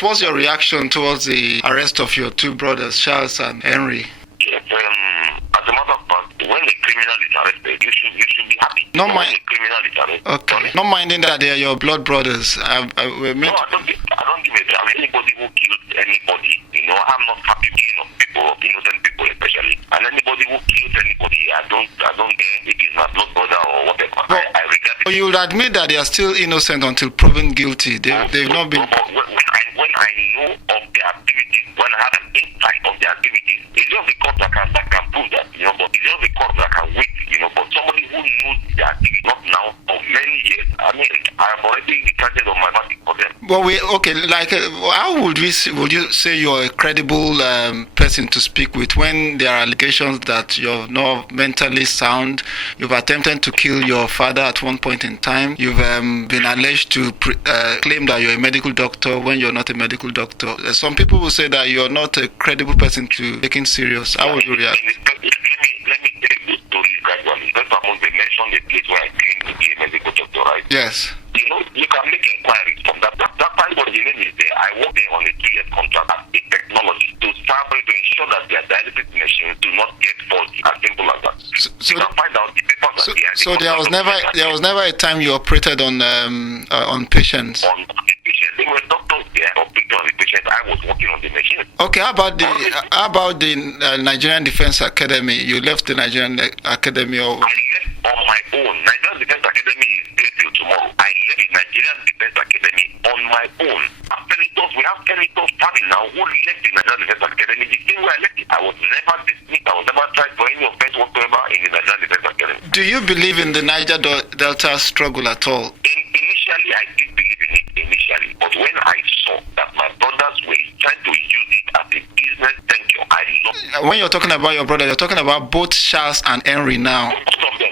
What's your reaction towards the arrest of your two brothers, Charles and Henry? Yes, as a matter of fact, when a criminal is arrested, you should be happy. Not when a criminal is arrested. Okay. Not minding that they are your blood brothers. No, I don't give a damn. Anybody who kills anybody, I'm not happy. People, innocent people especially, and anybody who kills anybody, I don't care if it's my blood brother or whatever. No. I regard it. You would admit that they are still innocent until proven guilty. They've not been. When I know of their activities, when I have an insight of their activities, it's just the court that can prove that, but it's just the court that can wait, but somebody who knows their activities, not now, for many years, I have already decided on my matter for them. Well, how would you say you're a credible person to speak with when there are allegations that you're not mentally sound, you've attempted to kill your father at one point in time, you've been alleged to claim that you're a medical doctor when you're not a medical doctor. Some people will say that you're not a credible person to taking serious. How would you react? Let me tell you the story gradually. First of all, they mentioned the place where I claim to be a medical doctor, right? Yes. You can make inquiries from that. That time when the name is there, I work there on a 2-year contract as a technology to ensure that their dialysis machines do not get faulty. As simple as that. So you can find out the papers that they are. So there was never a time you operated on patients. On the patients, there were doctors there operating on the patients. I was working on the machine. Okay, how about the Nigerian Defense Academy? You left the Nigerian Academy, or? I left on my own. Nigerian Defense Academy is there till tomorrow. I left the Nigerian Defense Academy on my own. We have senators starting now who left the Nigerian Defense Academy. The same way I left it, I was never dismissed. I was never tried for any offense whatsoever in the Nigerian Defense Academy. Do you believe in the Niger Delta struggle at all? Initially, I did believe in it but when I saw that my brothers were trying to use it as a business venture, I lost. When you're talking about your brother, you're talking about both Charles and Henry now. Both of them.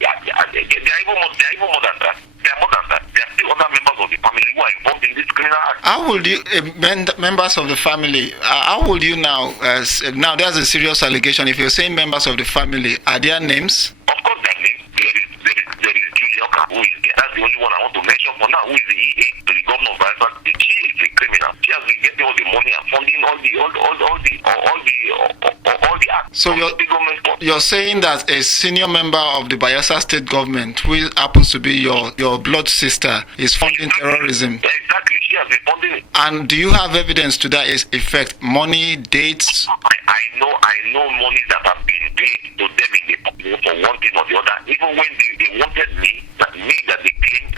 They are even more than that. There are still other members of the family who are involved in this criminal act. How would you, members of the family, how would you now, now there's a serious allegation, if you're saying members of the family, are their names? Of course their names. There is Charles Okah, who is there. That's the only one I want to mention for now, who is the EA to the governor of Bayelsa. She is a criminal. She has been getting all the money and funding all the acts. So you're saying that a senior member of the Bayelsa state government, who happens to be your blood sister, is funding terrorism? Exactly. She has been funding it. And do you have evidence to that effect? Money, dates? I know money that have been paid to them for one thing or the other. Even when they wanted me that they claimed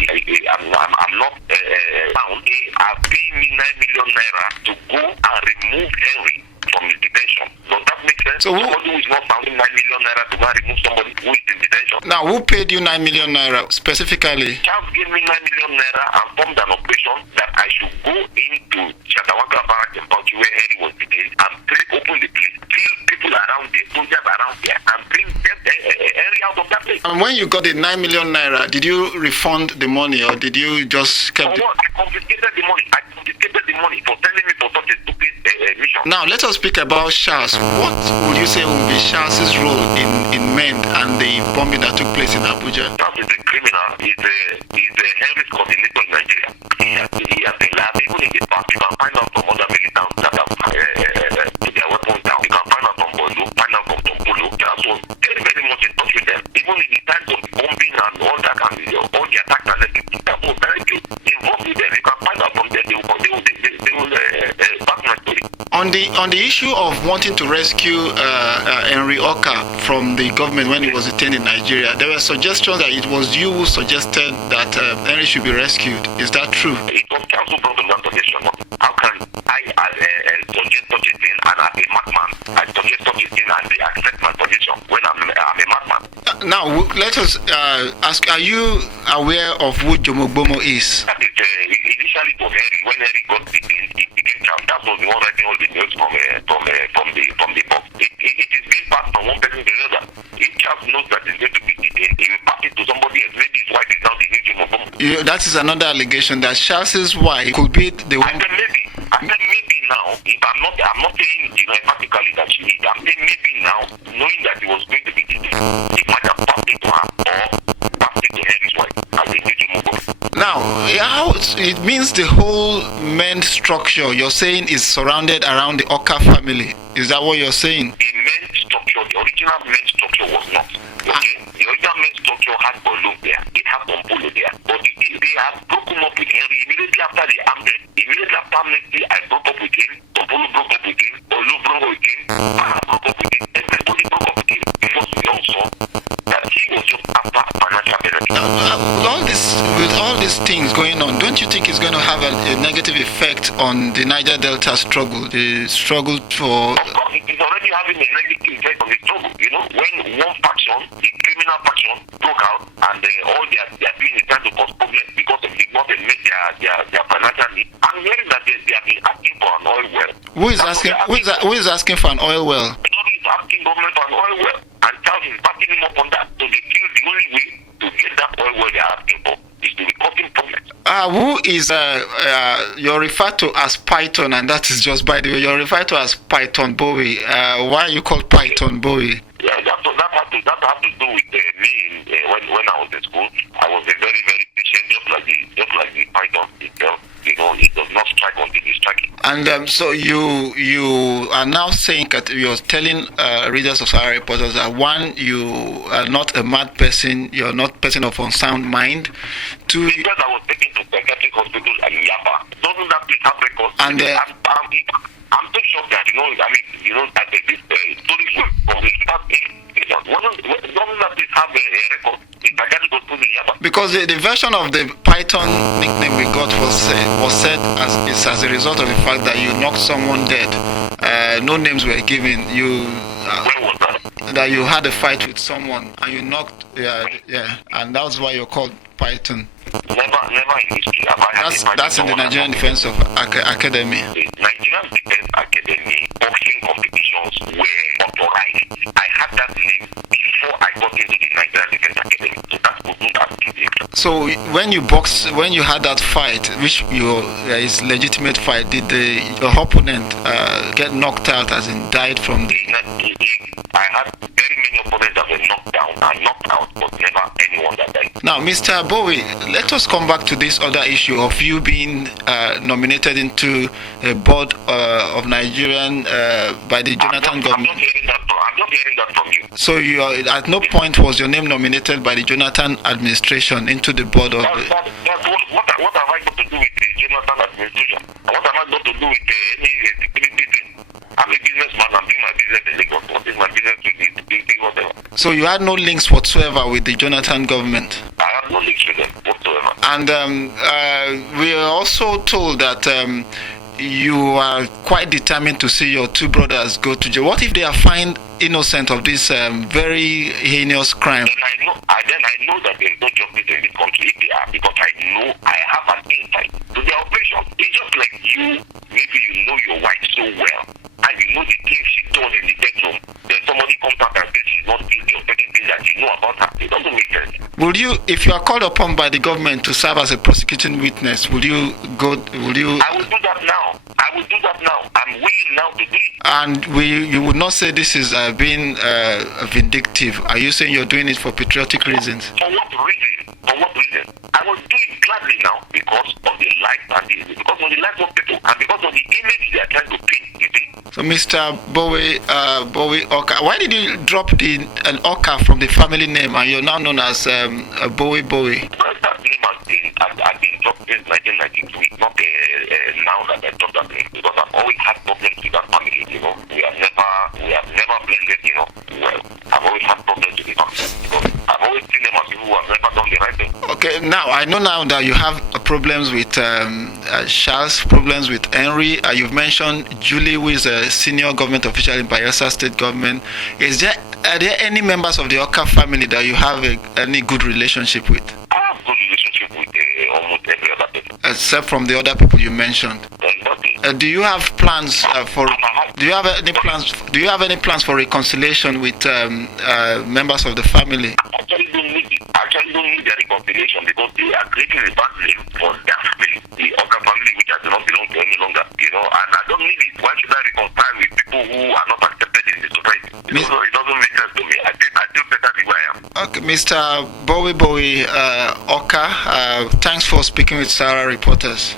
I'm not found, they are paying me 9 million naira to go and remove Henry from his detention. Does that make sense? So somebody who is not founding 9 million naira to go and remove somebody who is in detention. Now, who paid you 9 million naira specifically? Charles gave me 9 million naira and formed an operation that I should go into Chatawanga Barrack in Bauchi where Henry was detained and open the place, kill people around there, soldiers around there, and bring Henry out of that place. And when you got the 9 million naira, did you refund the money or did you just keep it? I confiscated the money. For telling me for such a stupid mission. Now, let us speak about Charles. What would you say would be Charles' role in MEND and the bombing that took place in Abuja? Charles is a criminal. He's the Henry's coordinator in Nigeria. He has been lab. Even in the past, you can find out from other militants that have put their weapons down. You can find out from Bozo, find out from Tompolo. Charles was very, very much in touch with them. Even in the times of bombing and all that, and all the attacks and everything, that was very good. Involved with them. You can find out from them. They will back my story. On the issue of wanting to rescue Henry Okah from the government when he was detained in Nigeria, there were suggestions that it was you who suggested that Henry should be rescued. Is that true? It was Council brought up that suggestion. How can I, suggest such a thing and as a madman, I suggest such a thing and they accept my suggestion when I'm a madman? Now, let us ask, are you aware of who Jomogbomo is? Initially, it was Henry. When Henry got detained, it became Charles. That was the one writing all the news from the box. It is being passed from one person to the other. If Charles knows that he's going to be detained, he will pass it to somebody else. Maybe his wife is now the new Jomogbomo. That is another allegation that Charles's wife could be the one. I said maybe now. If I'm not saying emphatically that she is. I'm saying maybe now, knowing that he was going to be detained, he might have passed it to her or passed it to Henry's wife as a new Jomogbomo. Now, how it means the whole main structure you're saying is surrounded around the Okah family. Is that what you're saying? The main structure, the original main structure was not. Okay? The original main structure had Bolu there. It had Tompolo there. But they have broken up with Henry immediately after the armed. Immediately after amnesty, I broke up with him. Tompolo broke up with him. Bolu broke up with him. I broke up with him. Everybody broke up with him. Because we all saw that he was just after financial benefit. With all these things going on, don't you think it's going to have a negative effect on the Niger Delta struggle? The struggle for... Of course, it is already having a negative effect on the struggle. You know, when one faction, the criminal faction, broke out and all they are doing is trying to cause problems because they want to make their financial need. I'm hearing that they have been asking for an oil well. Who is asking for an oil well? Somebody is asking government for an oil well, and Charles is backing him up on that. So they feel the only way to get that oil well they are asking for is to be causing problems. Who is you're referred to as Python, and that is just by the way you're referred to as Python Bowie. Why are you called Python Bowie? Yeah, that had to do with me when I was in school. I was a very, very patient, just like the Python itself. You know, it does not strike until you strike it. And so you are now saying that you're telling readers of Sahara Reporters that one, you are not a mad person, you're not a person of unsound mind. Two, because I was taken to psychiatric hospital in Yaba. Doesn't that place have records? And I'm so shocked that that this story from the past doesn't that place have a record? The psychiatric hospital in Yaba. Because the version of the Python nickname we got was said as a result of the fact that you knocked someone dead. No names were given. When was that? That you had a fight with someone and you knocked, and that's why you're called Python. Never in history have I had a fight. That's in the Nigerian Defense Academy. The Nigerian Defense Academy boxing competitions were authorized. I had that name before I got into the Nigerian Defense Academy. So that would not have been it. So when you had that fight, which is legitimate fight, did your opponent get knocked out, as in died from the... I had very many opponents that were knocked down and knocked out, but never anyone that died. Now, Mr. Bowie, let us come back to this other issue of you being nominated into a board of Nigerian by the Jonathan government. I'm not hearing that from you. So at no point was your name nominated by the Jonathan administration into the board of... What have I got to do with the Jonathan administration? What have I got to do with any security thing? I'm a businessman. I'm doing my business in Lagos. What is my business with the whatever? So you had no links whatsoever with the Jonathan government? I have no links with them whatsoever. And we are also told that you are quite determined to see your two brothers go to jail. What if they are found innocent of this very heinous crime? Then I know that there is no justice in this country if they are, because I have an insight to their operation. It's just like you, maybe you know your wife so well, and you know the things she does in the bedroom. Then somebody comes out and says she's not guilty of certain things that you know about her. It doesn't make sense. Will you, if you are called upon by the government to serve as a prosecuting witness, will you go? I will do that now. I'm willing now to do it. And you would not say this is being vindictive. Are you saying you're doing it for patriotic reasons? For what reason? I will do it gladly now because of the life because of the life of people and because of the image they are trying to paint. You see? So, Mr. Bowie Okah, why did you drop an Okah from the family name and you're now known as Bowie? Well, that name has been dropped since 1992. It's not now that I dropped that name, because I've always had problems with that family. You know, we have never blended. You know, well, I've always had problems with the family because I've always seen them as people who have never done the right thing. Okay, now I know now that you have problems with Charles, problems with Henry. You've mentioned Julie, who is a senior government official in Bayelsa State government. Are there any members of the Okah family that you have any good relationship with? I have a good relationship with almost every other person. Except from the other people you mentioned. Do you have plans for? Do you have any plans? Do you have any plans for reconciliation with members of the family? I actually don't need the reconciliation because they are creating a bad name for that family, the Okah family, which I do not belong to any longer. You know, and I don't need it. Why should I reconcile with people who are not accepted in the society? It doesn't make sense to me. I feel better where I am. Okay, Mr. Bowie Okah, thanks for speaking with Sarah Reporters.